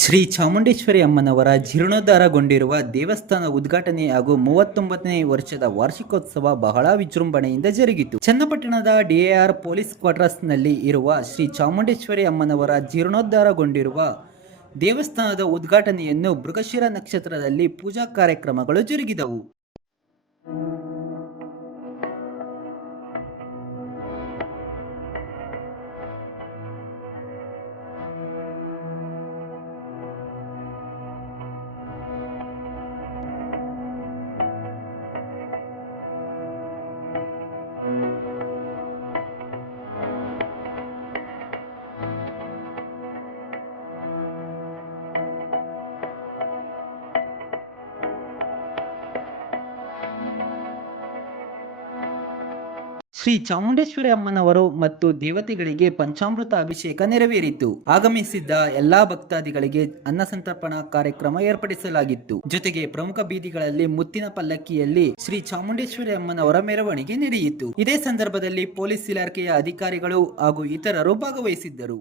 ಶ್ರೀ ಚಾಮುಂಡೇಶ್ವರಿ ಅಮ್ಮನವರ ಜೀರ್ಣೋದ್ಧಾರಗೊಂಡಿರುವ ದೇವಸ್ಥಾನ ಉದ್ಘಾಟನೆ ಹಾಗೂ ಮೂವತ್ತೊಂಬತ್ತನೇ ವರ್ಷದ ವಾರ್ಷಿಕೋತ್ಸವ ಬಹಳ ವಿಜೃಂಭಣೆಯಿಂದ ಜರುಗಿತು. ಚನ್ನಪಟ್ಟಣದ ಡಿಎಆರ್ ಪೊಲೀಸ್ ಕ್ವಾರ್ಟರ್ಸ್ನಲ್ಲಿ ಇರುವ ಶ್ರೀ ಚಾಮುಂಡೇಶ್ವರಿ ಅಮ್ಮನವರ ಜೀರ್ಣೋದ್ಧಾರಗೊಂಡಿರುವ ದೇವಸ್ಥಾನದ ಉದ್ಘಾಟನೆಯನ್ನು ಮೃಗಶಿರ ನಕ್ಷತ್ರದಲ್ಲಿ ಪೂಜಾ ಕಾರ್ಯಕ್ರಮಗಳು ಜರುಗಿದವು. thank you ಶ್ರೀ ಚಾಮುಂಡೇಶ್ವರಿ ಅಮ್ಮನವರು ಮತ್ತು ದೇವತೆಗಳಿಗೆ ಪಂಚಾಮೃತ ಅಭಿಷೇಕ ನೆರವೇರಿತು. ಆಗಮಿಸಿದ್ದ ಎಲ್ಲಾ ಭಕ್ತಾದಿಗಳಿಗೆ ಅನ್ನ ಸಂತರ್ಪಣಾ ಕಾರ್ಯಕ್ರಮ ಏರ್ಪಡಿಸಲಾಗಿತ್ತು. ಜೊತೆಗೆ ಪ್ರಮುಖ ಬೀದಿಗಳಲ್ಲಿ ಮುತ್ತಿನ ಪಲ್ಲಕ್ಕಿಯಲ್ಲಿ ಶ್ರೀ ಚಾಮುಂಡೇಶ್ವರಿ ಅಮ್ಮನವರ ಮೆರವಣಿಗೆ ನಡೆಯಿತು ಇದೇ ಸಂದರ್ಭದಲ್ಲಿ ಪೊಲೀಸ್ ಇಲಾಖೆಯ ಅಧಿಕಾರಿಗಳು ಹಾಗೂ ಇತರರು ಭಾಗವಹಿಸಿದ್ದರು.